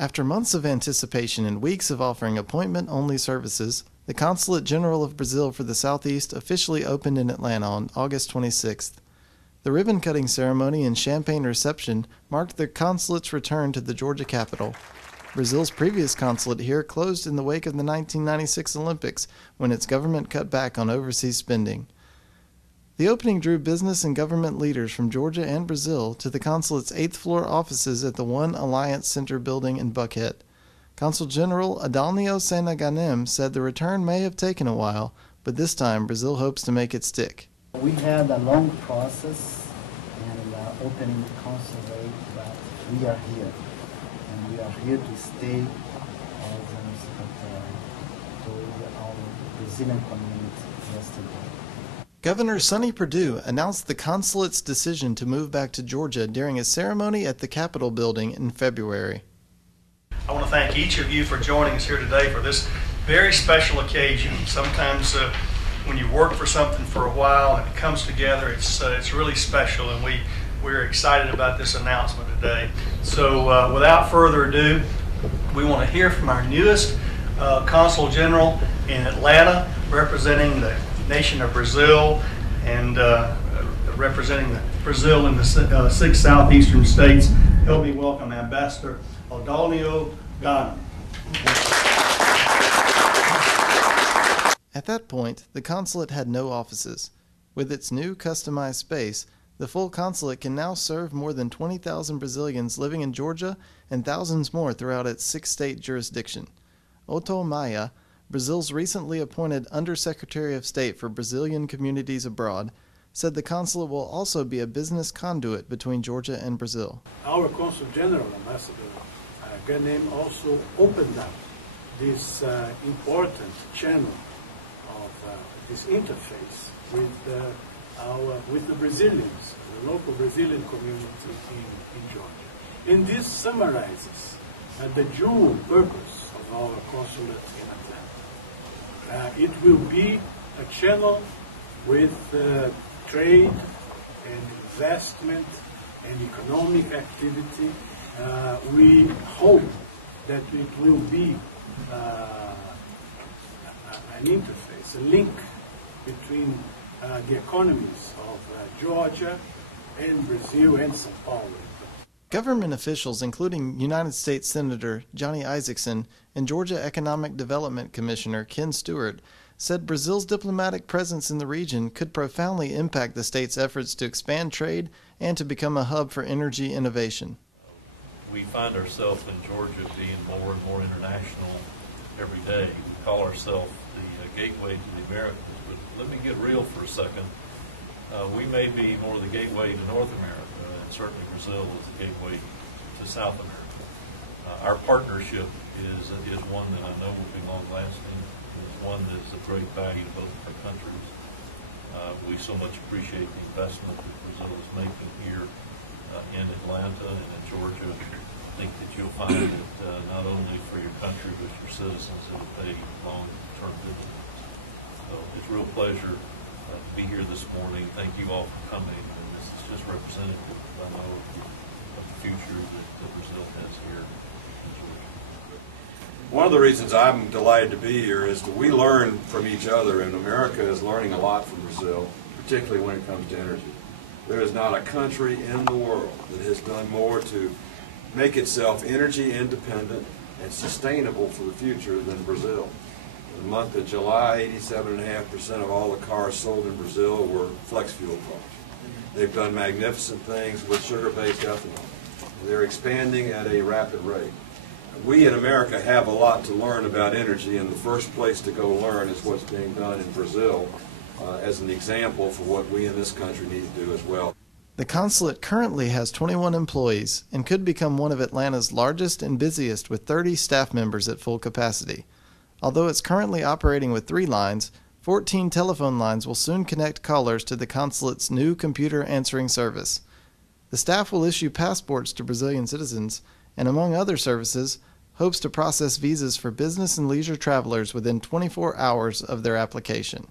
After months of anticipation and weeks of offering appointment-only services, the Consulate General of Brazil for the Southeast officially opened in Atlanta on August 26th. The ribbon-cutting ceremony and champagne reception marked the consulate's return to the Georgia capital. Brazil's previous consulate here closed in the wake of the 1996 Olympics when its government cut back on overseas spending. The opening drew business and government leaders from Georgia and Brazil to the consulate's 8th-floor offices at the One Alliance Center building in Buckhead. Consul General Adalnio Senaganem said the return may have taken a while, but this time Brazil hopes to make it stick. We had a long process and opening the consulate, but we are here. And we are here to stay as told our Brazilian community yesterday. Governor Sonny Perdue announced the consulate's decision to move back to Georgia during a ceremony at the Capitol building in February. I want to thank each of you for joining us here today for this very special occasion. Sometimes when you work for something for a while and it comes together, it's really special, and we're excited about this announcement today. So without further ado, we want to hear from our newest Consul General in Atlanta, representing the nation of Brazil and representing Brazil in the 6 southeastern states. Help me welcome Ambassador Adalnio Gano. At that point, the consulate had no offices. With its new customized space, the full consulate can now serve more than 20,000 Brazilians living in Georgia and thousands more throughout its 6-state jurisdiction. Otto Maia, Brazil's recently appointed Undersecretary of State for Brazilian Communities Abroad, said the consulate will also be a business conduit between Georgia and Brazil. Our Consul General, Ambassador Ganem, also opened up this important channel of this interface with the Brazilians, the local Brazilian community in Georgia. And this summarizes the dual purpose of our consulate in Atlanta. It will be a channel with trade and investment and economic activity. We hope that it will be an interface, a link between the economies of Georgia and Brazil and São Paulo. Government officials, including United States Senator Johnny Isakson and Georgia Economic Development Commissioner Ken Stewart, said Brazil's diplomatic presence in the region could profoundly impact the state's efforts to expand trade and to become a hub for energy innovation. We find ourselves in Georgia being more and more international every day. We call ourselves the gateway to the Americas, but let me get real for a second. We may be more the gateway to North America, and certainly Brazil is the gateway to South America. Our partnership is one that I know will be long-lasting. It's one that is of great value to both of our countries. We so much appreciate the investment that Brazil is making here in Atlanta and in Georgia. I think that you'll find that not only for your country but your citizens it will pay long-term dividends. So it's a real pleasure to be here this morning. Thank you all for coming. And this is just representative, I know, of the future that Brazil has here in Georgia. One of the reasons I'm delighted to be here is that we learn from each other, and America is learning a lot from Brazil, particularly when it comes to energy. There is not a country in the world that has done more to make itself energy independent and sustainable for the future than Brazil. In the month of July, 87.5% of all the cars sold in Brazil were flex fuel cars. They've done magnificent things with sugar-based ethanol. They're expanding at a rapid rate. We in America have a lot to learn about energy, and the first place to go learn is what's being done in Brazil as an example for what we in this country need to do as well. The consulate currently has 21 employees and could become one of Atlanta's largest and busiest with 30 staff members at full capacity. Although it's currently operating with 3 lines, 14 telephone lines will soon connect callers to the consulate's new computer answering service. The staff will issue passports to Brazilian citizens and, among other services, hopes to process visas for business and leisure travelers within 24 hours of their application.